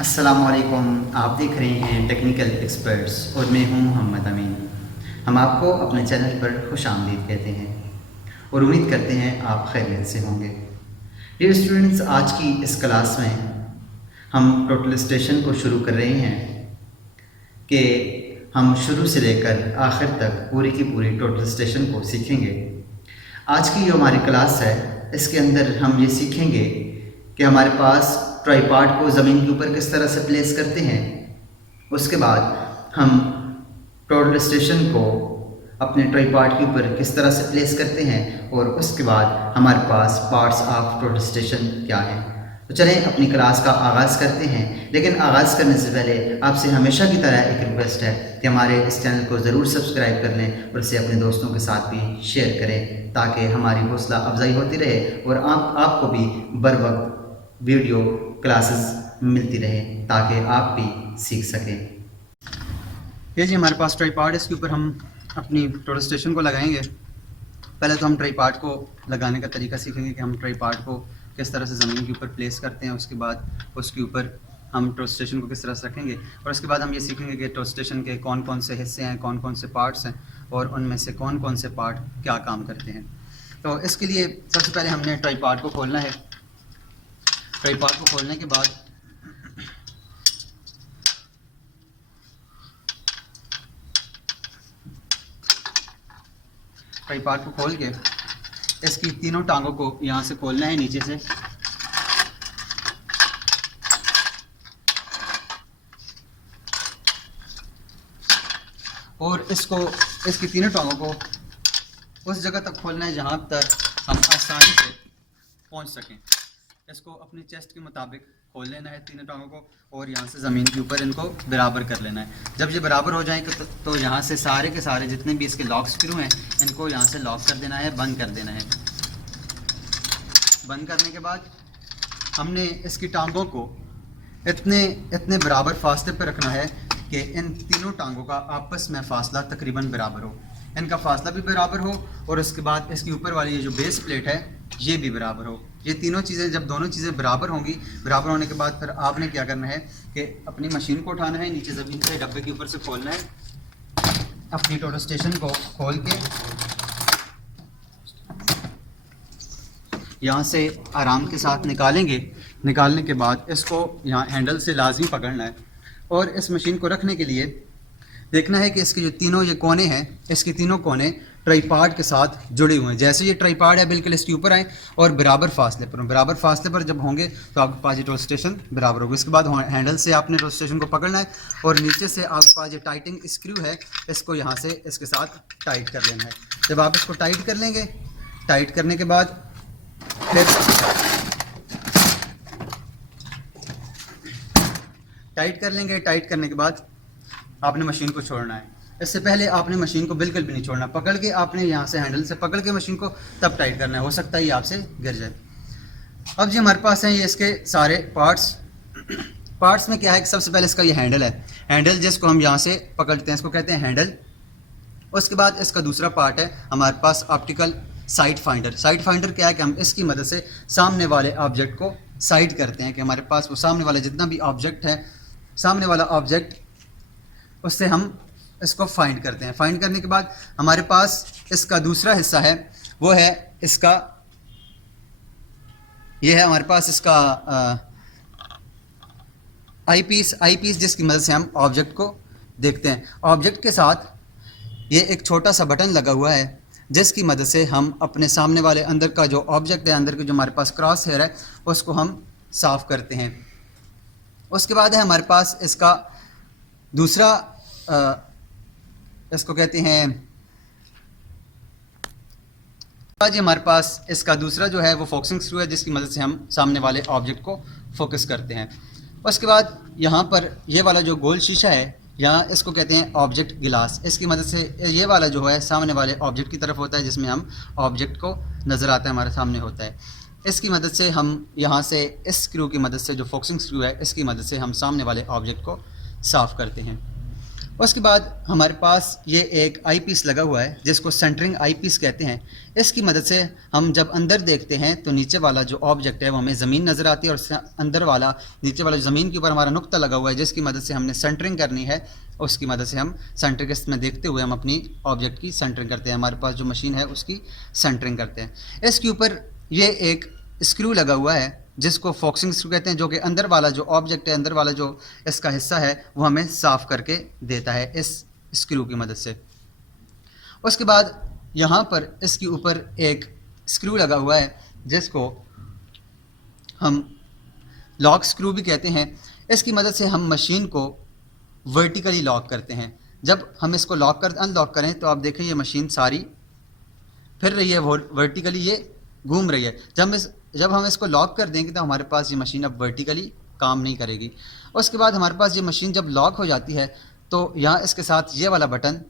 अस्सलामुअलैकुम। आप देख रहे हैं टेक्निकल एक्सपर्ट्स और मैं हूं मोहम्मद अमीन। हम आपको अपने चैनल पर खुश आमदीद कहते हैं और उम्मीद करते हैं आप खैरियत से होंगे। डियर स्टूडेंट्स, आज की इस क्लास में हम टोटल स्टेशन को शुरू कर रहे हैं कि हम शुरू से लेकर आखिर तक पूरी की पूरी टोटल स्टेशन को सीखेंगे। आज की जो हमारी क्लास है इसके अंदर हम ये सीखेंगे कि हमारे पास ट्राइपॉड को ज़मीन के ऊपर किस तरह से प्लेस करते हैं। उसके बाद हम टोटल स्टेशन को अपने ट्राइपॉड के ऊपर किस तरह से प्लेस करते हैं और उसके बाद हमारे पास पार्ट्स ऑफ टोटल स्टेशन क्या हैं। तो चलें अपनी क्लास का आगाज़ करते हैं, लेकिन आगाज़ करने से पहले आपसे हमेशा की तरह एक रिक्वेस्ट है कि हमारे इस चैनल को ज़रूर सब्सक्राइब कर लें और इसे अपने दोस्तों के साथ भी शेयर करें ताकि हमारी हौसला अफजाई होती रहे और आपको भी बर वक्त वीडियो क्लासेस मिलती रहे ताकि आप भी सीख सकें। ये जी हमारे पास ट्राइपॉड, इसके ऊपर हम अपनी टोटल स्टेशन को लगाएंगे। पहले तो हम ट्राइपॉड को लगाने का तरीका सीखेंगे कि हम ट्राइपॉड को किस तरह से ज़मीन के ऊपर प्लेस करते हैं। उसके बाद उसके ऊपर हम टोटल स्टेशन को किस तरह से रखेंगे और उसके बाद हम ये सीखेंगे कि टोटल स्टेशन के कौन कौन से हिस्से हैं, कौन कौन से पार्ट्स हैं और उनमें से कौन कौन से पार्ट क्या काम करते हैं। तो इसके लिए सबसे पहले हमने ट्राइपॉड को खोलना है। ट्राइपॉड को खोलने के बाद ट्राइपॉड को खोल के इसकी तीनों टांगों को यहाँ से खोलना है नीचे से, और इसकी तीनों टांगों को उस जगह तक खोलना है जहाँ तक हम आसानी से पहुँच सकें। इसको अपनी चेस्ट के मुताबिक खोल लेना है तीनों टांगों को और यहाँ से ज़मीन के ऊपर इनको बराबर कर लेना है। जब ये बराबर हो जाएंगे तो यहाँ से सारे के सारे जितने भी इसके लॉक स्क्रू हैं इनको यहाँ से लॉक कर देना है, बंद कर देना है। बंद करने के बाद हमने इसकी टांगों को इतने बराबर फासले पर रखना है कि इन तीनों टांगों का आपस में फ़ासला तकरीबन बराबर हो, इनका फासला भी बराबर हो और उसके बाद इसके ऊपर वाली ये जो बेस प्लेट है ये भी बराबर हो। ये तीनों चीज़ें, जब दोनों चीज़ें बराबर होंगी, बराबर होने के बाद फिर आपने क्या करना है कि अपनी मशीन को उठाना है, नीचे ज़मीन से डब्बे के ऊपर से खोलना है, अपनी टोटल स्टेशन को खोल के यहाँ से आराम के साथ निकालेंगे। निकालने के बाद इसको यहाँ हैंडल से लाजमी पकड़ना है और इस मशीन को रखने के लिए देखना है कि इसके जो तीनों ये कोने हैं, इसके तीनों कोने ट्राइपॉड के साथ जुड़े हुए हैं। जैसे ये ट्राइपॉड है बिल्कुल इसके ऊपर आए और बराबर फासले पर, बराबर फासले पर जब होंगे तो आपके पास ये टोटल स्टेशन बराबर होगा। इसके बाद हैंडल से आपने टोटल स्टेशन को पकड़ना है और नीचे से आपके पास ये टाइटिंग स्क्रू है, इसको यहाँ से इसके साथ टाइट कर लेना है। जब आप इसको टाइट कर लेंगे, टाइट करने के बाद फिर टाइट कर लेंगे। टाइट करने के बाद आपने मशीन को छोड़ना है। इससे पहले आपने मशीन को बिल्कुल भी नहीं छोड़ना, पकड़ के आपने यहाँ से हैंडल से पकड़ के मशीन को तब टाइट करना है, हो सकता है ये आपसे गिर जाए। अब जी हमारे पास हैं ये इसके सारे पार्ट्स में क्या है कि सबसे पहले इसका ये हैंडल है। हैंडल जिसको हम यहाँ से पकड़ते हैं इसको कहते हैं हैंडल। उसके बाद इसका दूसरा पार्ट है हमारे पास optical side finder. Side finder क्या है कि हम इसकी मदद से सामने वाले ऑब्जेक्ट को साइड करते हैं कि हमारे पास वो सामने वाला जितना भी ऑब्जेक्ट है, सामने वाला ऑब्जेक्ट, उससे हम इसको फाइंड करते हैं। फाइंड करने के बाद हमारे पास इसका दूसरा हिस्सा है, वो है इसका, ये है हमारे पास इसका आई पीस जिसकी मदद से हम ऑब्जेक्ट को देखते हैं। ऑब्जेक्ट के साथ ये एक छोटा सा बटन लगा हुआ है जिसकी मदद से हम अपने सामने वाले अंदर का जो ऑब्जेक्ट है, अंदर की जो हमारे पास क्रॉस हेयर है, उसको हम साफ़ करते हैं। उसके बाद है हमारे पास इसका दूसरा इसको कहते हैं, आज हमारे पास इसका दूसरा जो है वो फोकसिंग स्क्रू है जिसकी मदद से हम सामने वाले ऑब्जेक्ट को फोकस करते हैं। उसके बाद यहाँ पर ये वाला जो गोल शीशा है, यहाँ इसको कहते हैं ऑब्जेक्ट गिलास। इसकी मदद से ये वाला जो है सामने वाले ऑब्जेक्ट की तरफ होता है जिसमें हम ऑब्जेक्ट को नज़र आता है, हमारे सामने होता है। इसकी मदद से हम यहाँ से इस स्क्रू की मदद से, जो फोकसिंग स्क्रू है, इसकी मदद से हम सामने वाले ऑब्जेक्ट को साफ़ करते हैं। उसके बाद हमारे पास ये एक आई पीस लगा हुआ है जिसको सेंटरिंग आई पीस कहते हैं। इसकी मदद से हम जब अंदर देखते हैं तो नीचे वाला जो ऑब्जेक्ट है वो हमें ज़मीन नज़र आती है, और उससे अंदर वाला नीचे वाला ज़मीन के ऊपर हमारा नुक्ता लगा हुआ है जिसकी मदद से हमने सेंटरिंग करनी है। उसकी मदद से हम सेंटरिंग में देखते हुए हम अपनी ऑब्जेक्ट की सेंटरिंग करते हैं, हमारे पास जो मशीन है उसकी सेंटरिंग करते हैं। इसके ऊपर ये एक स्क्रू लगा हुआ है जिसको फोकसिंग स्क्रू कहते हैं, जो कि अंदर वाला जो ऑब्जेक्ट है, अंदर वाला जो इसका हिस्सा है वो हमें साफ़ करके देता है इस स्क्रू की मदद से। उसके बाद यहाँ पर इसके ऊपर एक स्क्रू लगा हुआ है जिसको हम लॉक स्क्रू भी कहते हैं। इसकी मदद से हम मशीन को वर्टिकली लॉक करते हैं। जब हम इसको अनलॉक करें तो आप देखें ये मशीन सारी फिर रही है, वर्टिकली ये घूम रही है। जब हम इसको लॉक कर देंगे तो हमारे पास ये मशीन अब वर्टिकली काम नहीं करेगी। उसके बाद हमारे पास ये मशीन जब लॉक हो जाती है तो यहाँ इसके साथ ये वाला बटन,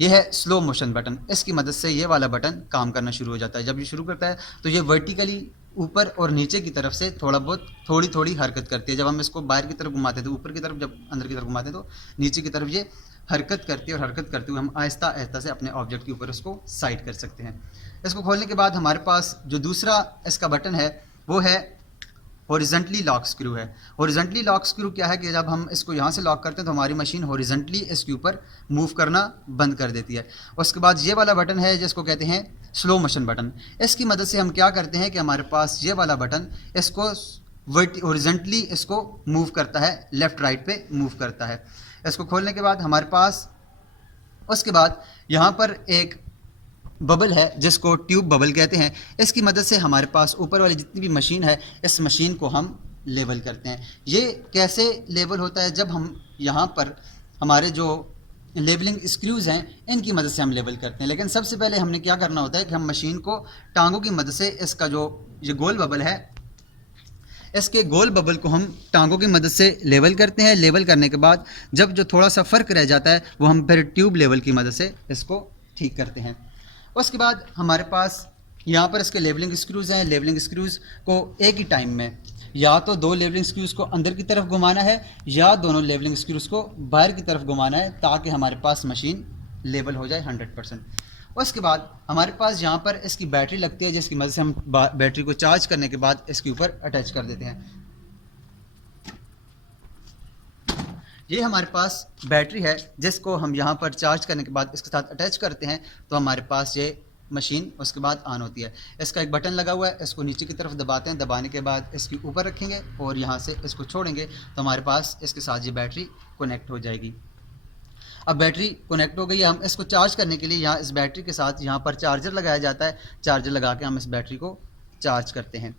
ये है स्लो मोशन बटन, इसकी मदद से ये वाला बटन काम करना शुरू हो जाता है। जब ये शुरू करता है तो ये वर्टिकली ऊपर और नीचे की तरफ से थोड़ी थोड़ी हरकत करती है। जब हम इसको बाहर की तरफ घुमाते हैं तो ऊपर की तरफ, जब अंदर की तरफ घुमाते हैं तो नीचे की तरफ ये हरकत करती है, और हरकत करते हुए हम आहिस्ता आहिस्ता से अपने ऑब्जेक्ट के ऊपर उसको साइड कर सकते हैं। इसको खोलने के बाद हमारे पास जो दूसरा इसका बटन है वो है हॉरिजॉन्टली लॉक स्क्रू है। हॉरिजॉन्टली लॉक स्क्रू क्या है कि जब हम इसको यहाँ से लॉक करते हैं तो हमारी मशीन हॉरिजॉन्टली इसके ऊपर मूव करना बंद कर देती है। उसके बाद ये वाला बटन है जिसको कहते हैं स्लो मोशन बटन। इसकी मदद से हम क्या करते हैं कि हमारे पास ये वाला बटन इसको हॉरिजॉन्टली इसको मूव करता है, लेफ़्ट राइट पे मूव करता है। इसको खोलने के बाद हमारे पास उसके बाद यहाँ पर एक बबल है जिसको ट्यूब बबल कहते हैं। इसकी मदद से हमारे पास ऊपर वाली जितनी भी मशीन है इस मशीन को हम लेवल करते हैं। ये कैसे लेवल होता है, जब हम यहाँ पर हमारे जो लेवलिंग स्क्रूज़ हैं इनकी मदद से हम लेवल करते हैं। लेकिन सबसे पहले हमने क्या करना होता है कि हम मशीन को टांगों की मदद से, इसका जो ये गोल बबल है इसके गोल बबल को हम टांगों की मदद से लेवल करते हैं। लेवल करने के बाद जब जो थोड़ा सा फ़र्क रह जाता है वो हम फिर ट्यूब लेवल की मदद से इसको ठीक करते हैं। उसके बाद हमारे पास यहाँ पर इसके लेवलिंग स्क्रूज़ हैं। लेवलिंग स्क्रूज़ को एक ही टाइम में या तो दो लेवलिंग स्क्रूज़ को अंदर की तरफ घुमाना है या दोनों लेवलिंग स्क्रूज़ को बाहर की तरफ घुमाना है ताकि हमारे पास मशीन लेवल हो जाए 100%। उसके बाद हमारे पास यहाँ पर इसकी बैटरी लगती है जिसकी मदद से हम बैटरी को चार्ज करने के बाद इसके ऊपर अटैच कर देते हैं। ये हमारे पास बैटरी है जिसको हम यहाँ पर चार्ज करने के बाद इसके साथ अटैच करते हैं तो हमारे पास ये मशीन उसके बाद ऑन होती है। इसका एक बटन लगा हुआ है, इसको नीचे की तरफ दबाते हैं, दबाने के बाद इसके ऊपर रखेंगे और यहाँ से इसको छोड़ेंगे तो हमारे पास इसके साथ ये बैटरी कनेक्ट हो जाएगी। अब बैटरी कनेक्ट हो गई है, हम इसको चार्ज करने के लिए यहाँ इस बैटरी के साथ यहाँ पर चार्जर लगाया जाता है। चार्जर लगा के हम इस बैटरी को चार्ज करते हैं।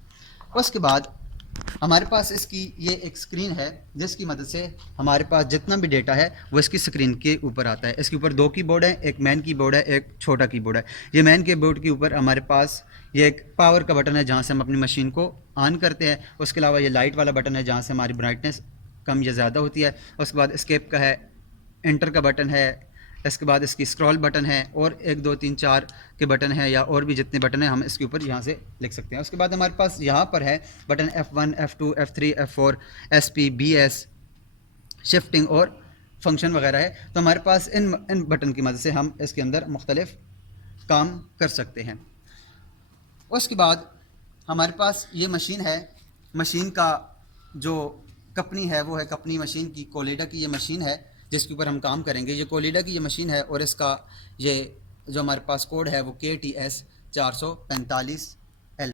उसके बाद हमारे पास इसकी ये एक स्क्रीन है जिसकी मदद से हमारे पास जितना भी डेटा है वो इसकी स्क्रीन के ऊपर आता है। इसके ऊपर दो कीबोर्ड हैं, एक मैन कीबोर्ड है, एक छोटा कीबोर्ड है। ये मैन कीबोर्ड के ऊपर हमारे पास ये एक पावर का बटन है जहाँ से हम अपनी मशीन को ऑन करते हैं। उसके अलावा ये लाइट वाला बटन है जहाँ से हमारी ब्राइटनेस कम या ज़्यादा होती है। उसके बाद एस्केप का है, एंटर का बटन है, इसके बाद इसकी स्क्रॉल बटन है और 1 2 3 4 के बटन है या और भी जितने बटन हैं हम इसके ऊपर यहाँ से लिख सकते हैं। उसके बाद हमारे पास यहाँ पर है button F1 F2 F3 F4 SP BS shifting और फंक्शन वगैरह है। तो हमारे पास इन बटन की मदद से हम इसके अंदर मुख्तलिफ काम कर सकते हैं। उसके बाद हमारे पास ये मशीन है, मशीन का जो कंपनी है वो है कंपनी मशीन की कोलेडा की ये मशीन है जिसके ऊपर हम काम करेंगे। ये कोलेडा की ये मशीन है और इसका ये जो हमारे पास कोड है वो KTS 445